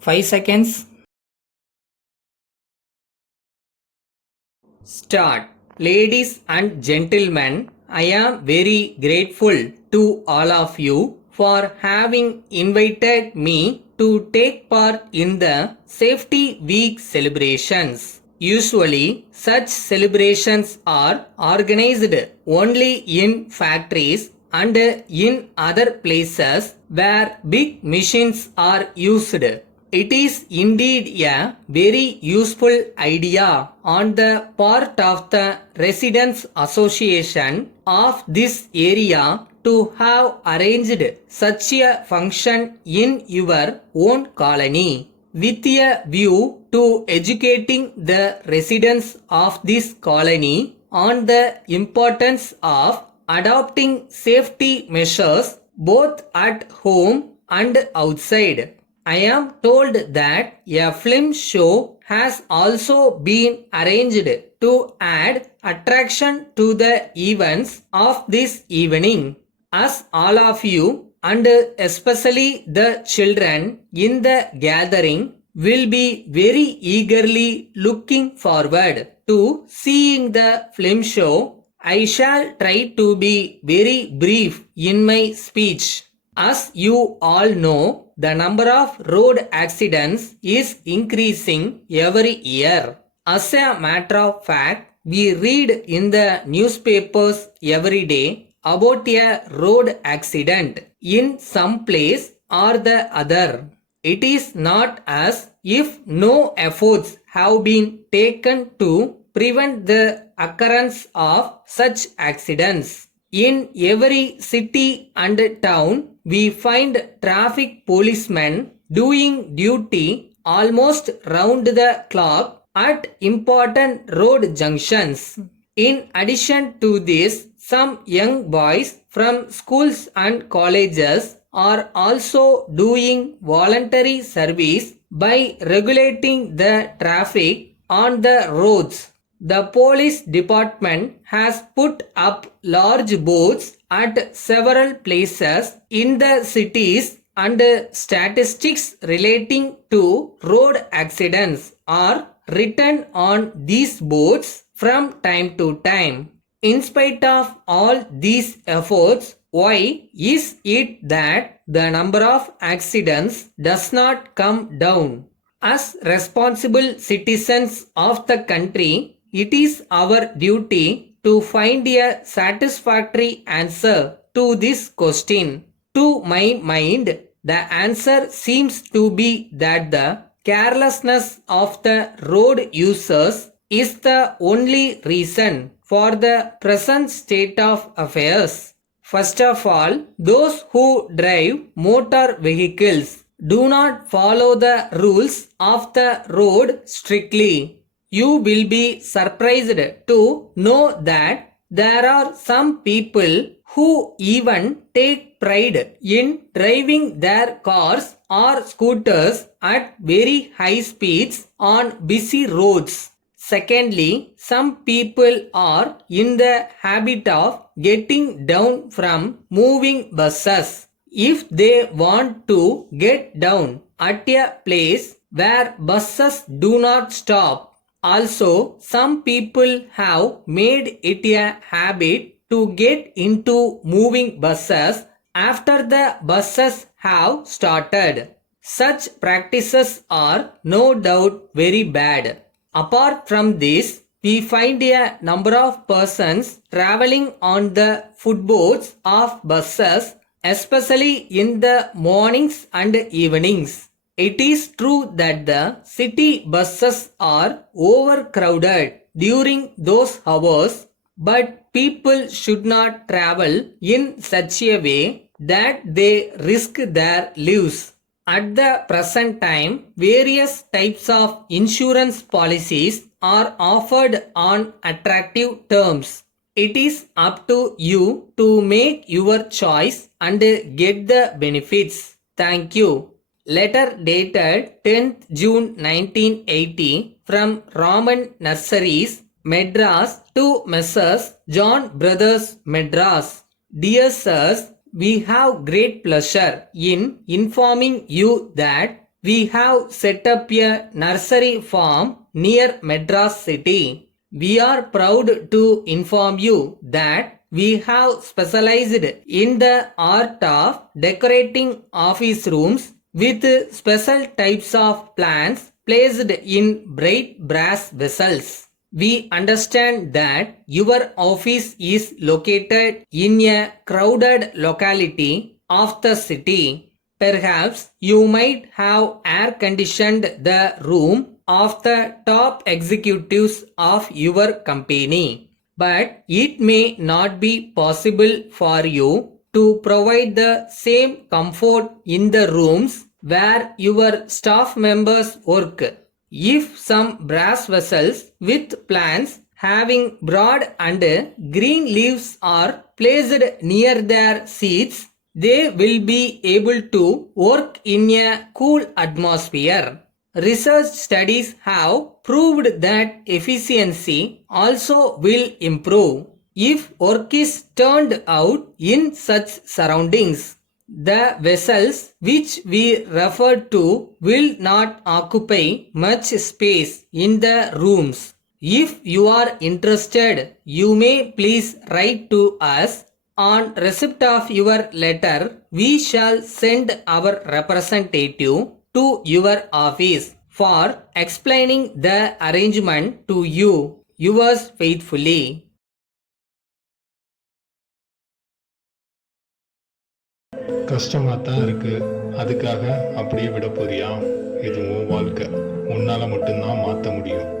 5 seconds. Start. Ladies and gentlemen, I am very grateful to all of you for having invited me to take part in the Safety Week celebrations. Usually, such celebrations are organized only in factories and in other places where big machines are used. It is indeed a very useful idea on the part of the Residents Association of this area to have arranged such a function in your own colony, with a view to educating the residents of this colony on the importance of adopting safety measures both at home and outside. I am told that a film show has also been arranged to add attraction to the events of this evening. As all of you, and especially the children in the gathering, will be very eagerly looking forward to seeing the film show, I shall try to be very brief in my speech. As you all know, the number of road accidents is increasing every year. As a matter of fact, we read in the newspapers every day about a road accident in some place or the other. It is not as if no efforts have been taken to prevent the occurrence of such accidents. In every city and town, we find traffic policemen doing duty almost round the clock at important road junctions. In addition to this, some young boys from schools and colleges are also doing voluntary service by regulating the traffic on the roads. The police department has put up large boards at several places in the cities, and statistics relating to road accidents are written on these boards from time to time. In spite of all these efforts, why is it that the number of accidents does not come down? As responsible citizens of the country, it is our duty to find a satisfactory answer to this question. To my mind, the answer seems to be that the carelessness of the road users is the only reason for the present state of affairs. First of all, those who drive motor vehicles do not follow the rules of the road strictly. You will be surprised to know that there are some people who even take pride in driving their cars or scooters at very high speeds on busy roads. Secondly, some people are in the habit of getting down from moving buses. If they want to get down at a place where buses do not stop, also, some people have made it a habit to get into moving buses after the buses have started. Such practices are no doubt very bad. Apart from this, we find a number of persons traveling on the footboards of buses, especially in the mornings and evenings. It is true that the city buses are overcrowded during those hours, but people should not travel in such a way that they risk their lives. At the present time, various types of insurance policies are offered on attractive terms. It is up to you to make your choice and get the benefits. Thank you. Letter dated 10th June 1980 from Raman Nurseries, Madras to Messrs. John Brothers, Madras. Dear Sirs, we have great pleasure in informing you that we have set up a nursery farm near Madras city. We are proud to inform you that we have specialized in the art of decorating office rooms with special types of plants placed in bright brass vessels. We understand that your office is located in a crowded locality of the city. Perhaps you might have air conditioned the room of the top executives of your company, but it may not be possible for you to provide the same comfort in the rooms where your staff members work. If some brass vessels with plants having broad and green leaves are placed near their seats, they will be able to work in a cool atmosphere. Research studies have proved that efficiency also will improve if work is turned out in such surroundings. The vessels which we refer to will not occupy much space in the rooms. If you are interested, you may please write to us. On receipt of your letter, we shall send our representative to your office for explaining the arrangement to you. Yours faithfully. கஷ்டமாக தான் இருக்கு. அதுக்காக அப்படியே விட போறியா? இது உன் வாழ்க்கை. உன்னால மட்டும்தான் மாற்ற முடியும்.